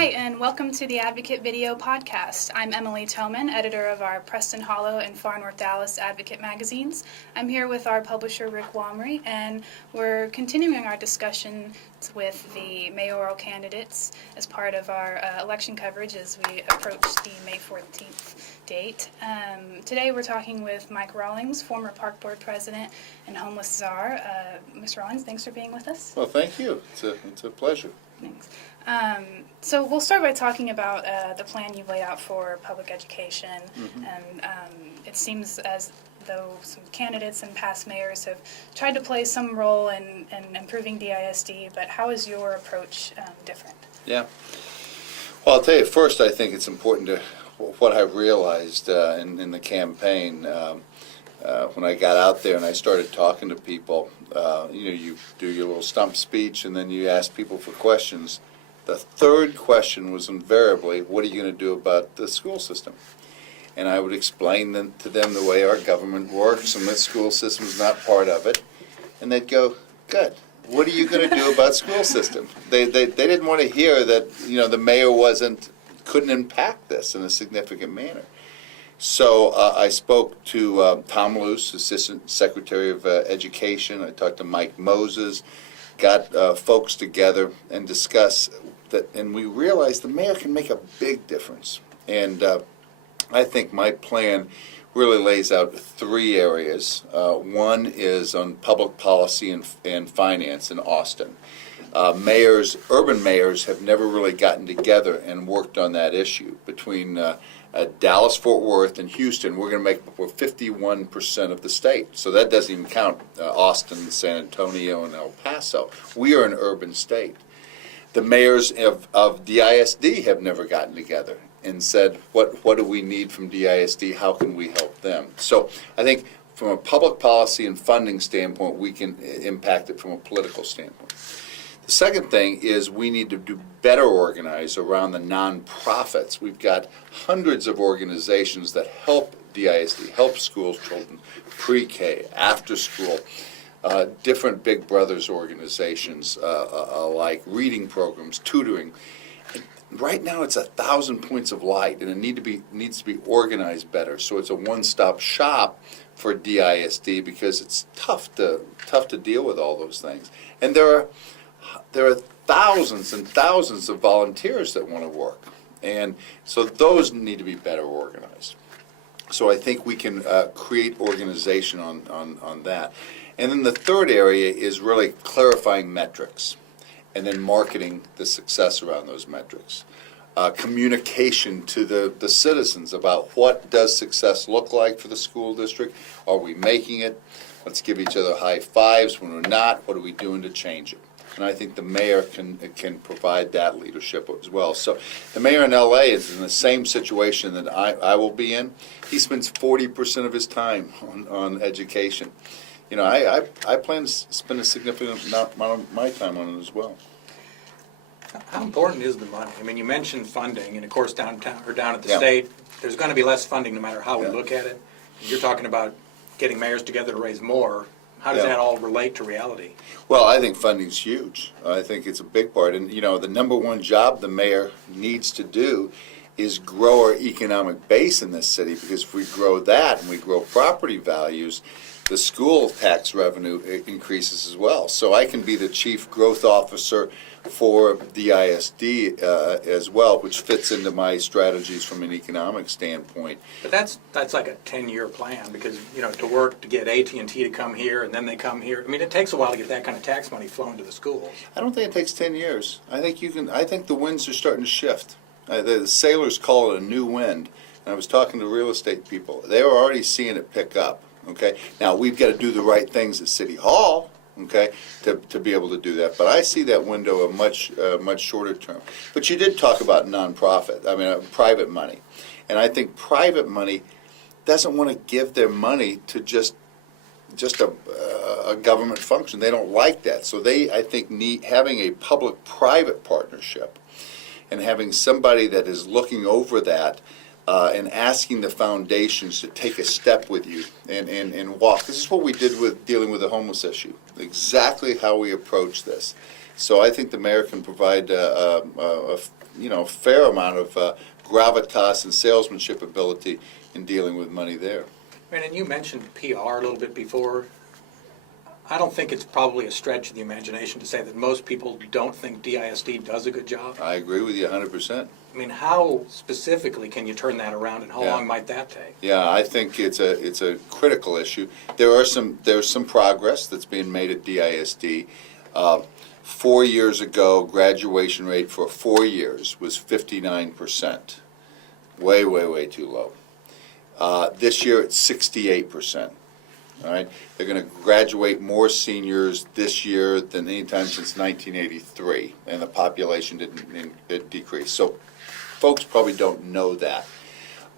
Hi, and welcome to the Advocate Video Podcast. I'm Emily Toman, editor of our Preston Hollow and Far North Dallas Advocate magazines. I'm here with our publisher, Rick Wamre, and we're continuing our discussion with the mayoral candidates as part of our election coverage as we approach the May 14th date. Today we're talking with Mike Rawlings, former Park Board President and homeless czar. Mr. Rawlings, thanks for being with us. Well, thank you. It's a pleasure. Thanks. So we'll start by talking about the plan you've laid out for public education. Mm-hmm. And it seems as though some candidates and past mayors have tried to play some role in improving DISD, but how is your approach different? Yeah. Well, I'll tell you, first, I think it's important to what I realized in the campaign when I got out there and I started talking to people. You do your little stump speech and then you ask people for questions. The third question was invariably, what are you going to do about the school system? And I would explain to them the way our government works and the school system is not part of it. And they'd go, good. What are you going to do about school system? They didn't want to hear that the mayor couldn't impact this in a significant manner. So I spoke to Tom Luce, Assistant Secretary of Education. I talked to Mike Moses, got folks together and discuss that, and we realized the mayor can make a big difference. And I think my plan really lays out three areas. One is on public policy and finance in Austin. Urban mayors have never really gotten together and worked on that issue. Between Dallas, Fort Worth, and Houston, we're going to make up for 51% of the state. So that doesn't even count Austin, San Antonio, and El Paso. We are an urban state. The mayors of DISD have never gotten together and said, what do we need from DISD? How can we help them? So I think from a public policy and funding standpoint, we can impact it from a political standpoint. The second thing is we need to do better organize around the nonprofits. We've got hundreds of organizations that help DISD, help schools, children, pre-K, after school, different Big Brothers organizations like reading programs, tutoring. Right now it's 1,000 points of light, and it needs to be organized better. So it's a one-stop shop for DISD because it's tough to deal with all those things. And there are thousands and thousands of volunteers that want to work, and so those need to be better organized. So I think we can create organization on that. And then the third area is really clarifying metrics and then marketing the success around those metrics. Communication to the citizens about what does success look like for the school district. Are we making it? Let's give each other high fives. When we're not, what are we doing to change it? And I think the mayor can provide that leadership as well. So the mayor in LA is in the same situation that I will be in. He spends 40% of his time on education. I plan to spend a significant amount of my time on it as well. How important is the money? I mean, you mentioned funding, and of course downtown or down at the state, there's going to be less funding no matter how we look at it. You're talking about getting mayors together to raise more. How does that all relate to reality? Well, I think funding's huge. I think it's a big part. And, the number one job the mayor needs to do is grow our economic base in this city, because if we grow that and we grow property values, the school tax revenue increases as well. So I can be the chief growth officer for DISD as well, which fits into my strategies from an economic standpoint. But that's like a 10-year plan, because to work to get AT&T to come here and then they come here. I mean, it takes a while to get that kind of tax money flowing to the schools. I don't think it takes 10 years. I think the winds are starting to shift. The sailors call it a new wind. And I was talking to real estate people. They were already seeing it pick up. Okay. Now we've got to do the right things at City Hall, okay, to be able to do that. But I see that window a much shorter term. But you did talk about nonprofit. I mean, private money, and I think private money doesn't want to give their money to just a government function. They don't like that. So I think need having a public-private partnership and having somebody that is looking over that. And asking the foundations to take a step with you and walk. This is what we did with dealing with the homeless issue. Exactly how we approach this. So I think the mayor can provide fair amount of gravitas and salesmanship ability in dealing with money there. And you mentioned PR a little bit before. I don't think it's probably a stretch of the imagination to say that most people don't think DISD does a good job. I agree with you 100%. I mean, how specifically can you turn that around, and how long might that take? Yeah, I think it's a critical issue. There's some progress that's being made at DISD. 4 years ago, graduation rate for 4 years was 59%. Way too low. This year it's 68%. All right, they're going to graduate more seniors this year than any time since 1983, and the population didn't decrease. So, folks probably don't know that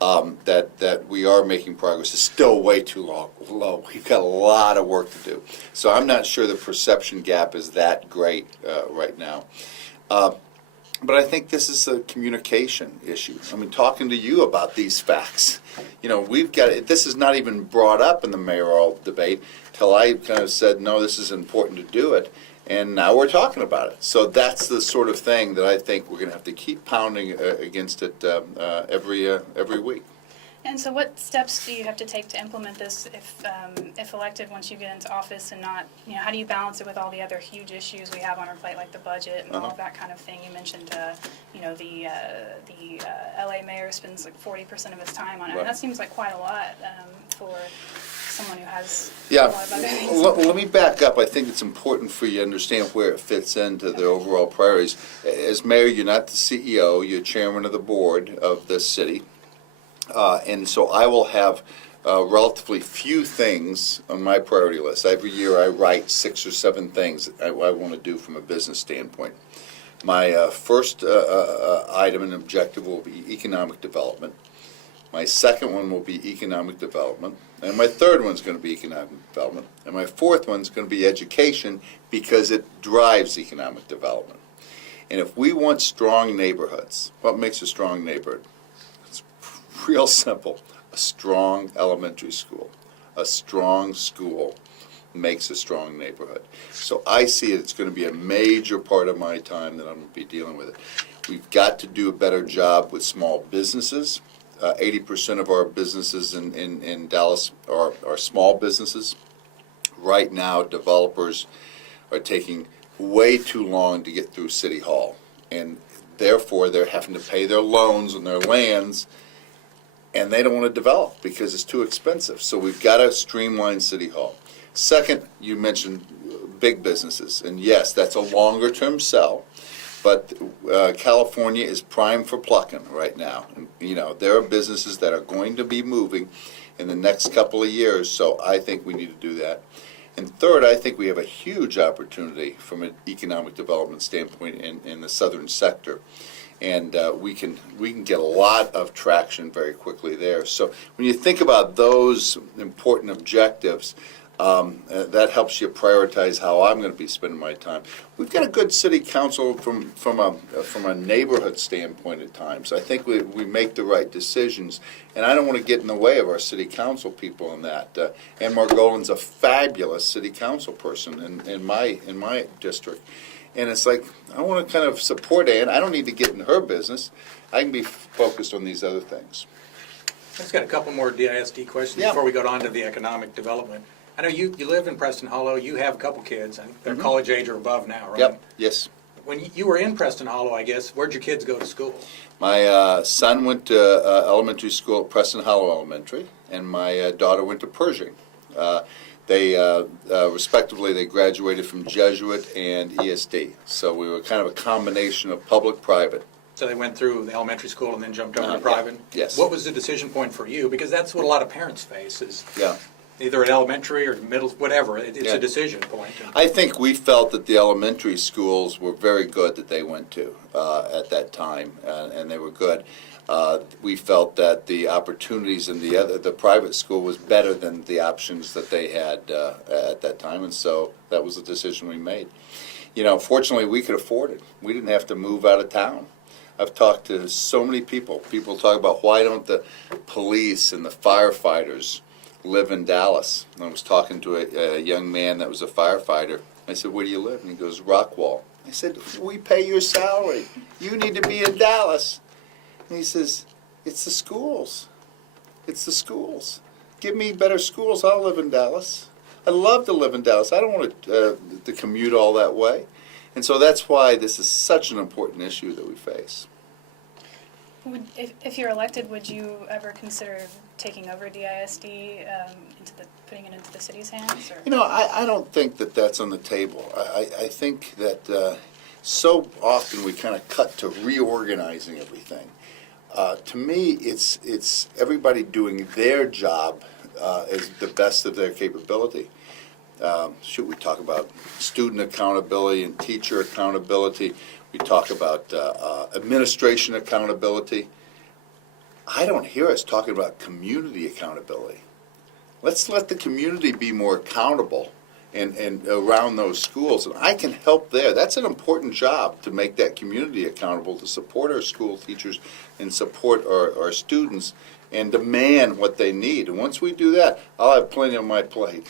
that we are making progress. It's still way too low. We've got a lot of work to do. So I'm not sure the perception gap is that great right now. But I think this is a communication issue. I mean, talking to you about these facts, we've got this is not even brought up in the mayoral debate till I kind of said, no, this is important to do it, and now we're talking about it. So that's the sort of thing that I think we're going to have to keep pounding against it every week. And so what steps do you have to take to implement this if elected once you get into office, and not, how do you balance it with all the other huge issues we have on our plate, like the budget and all of that kind of thing? You mentioned, the LA mayor spends like 40% of his time on it. Right. That seems like quite a lot for someone who has a Yeah, lot of other things. let me back up. I think it's important for you to understand where it fits into the overall priorities. As mayor, you're not the CEO, you're chairman of the board of this city. And so I will have relatively few things on my priority list. Every year I write 6 or 7 things I want to do from a business standpoint. My first item and objective will be economic development. My second one will be economic development. And my third one's going to be economic development. And my fourth one's going to be education, because it drives economic development. And if we want strong neighborhoods, what makes a strong neighborhood? Real simple. A strong elementary school. A strong school makes a strong neighborhood. So I see it's going to be a major part of my time that I'm going to be dealing with it. We've got to do a better job with small businesses. 80% of our businesses in Dallas are small businesses. Right now, developers are taking way too long to get through City Hall. And therefore, they're having to pay their loans on their lands, and they don't want to develop because it's too expensive. So we've got to streamline City Hall. Second, you mentioned big businesses, and yes, that's a longer term sell, but California is prime for plucking right now. There are businesses that are going to be moving in the next couple of years, so I think we need to do that. And third, I think we have a huge opportunity from an economic development standpoint in the southern sector. And we can get a lot of traction very quickly there. So when you think about those important objectives, that helps you prioritize how I'm going to be spending my time. We've got a good city council from a neighborhood standpoint at times. I think we make the right decisions, and I don't want to get in the way of our city council people in that. Ann Margolin's a fabulous city council person in my district. And it's like, I want to kind of support Ann. I don't need to get in her business. I can be focused on these other things. I've just got a couple more DISD questions before we go on to the economic development. I know you live in Preston Hollow. You have a couple kids. I think they're college age or above now, right? Yep, yes. When you were in Preston Hollow, I guess, where'd your kids go to school? My son went to elementary school at Preston Hollow Elementary, and my daughter went to Pershing. They respectively, they graduated from Jesuit and ESD. So we were kind of a combination of public-private. So they went through the elementary school and then jumped over to private? Yeah. Yes. What was the decision point for you? Because that's what a lot of parents face, is Yeah. either at elementary or middle, whatever. It's a decision point. I think we felt that the elementary schools were very good that they went to at that time, and they were good. We felt that the opportunities in the private school was better than the options that they had at that time, and so that was the decision we made. Fortunately, we could afford it. We didn't have to move out of town. I've talked to so many people. People talk about, why don't the police and the firefighters live in Dallas? And I was talking to a young man that was a firefighter. I said, where do you live? And he goes, Rockwall. I said, we pay your salary. You need to be in Dallas. And he says, it's the schools. It's the schools. Give me better schools. I'll live in Dallas. I'd love to live in Dallas. I don't want to commute all that way. And so that's why this is such an important issue that we face. If you're elected, would you ever consider taking over DISD, putting it into the city's hands? Or? You know, I don't think that that's on the table. I think that so often we kind of cut to reorganizing everything. To me, it's everybody doing their job as the best of their capability. We talk about student accountability and teacher accountability. We talk about administration accountability. I don't hear us talking about community accountability. Let's let the community be more accountable and around those schools. And I can help there. That's an important job, to make that community accountable, to support our school teachers and support our students and demand what they need. And once we do that, I'll have plenty on my plate.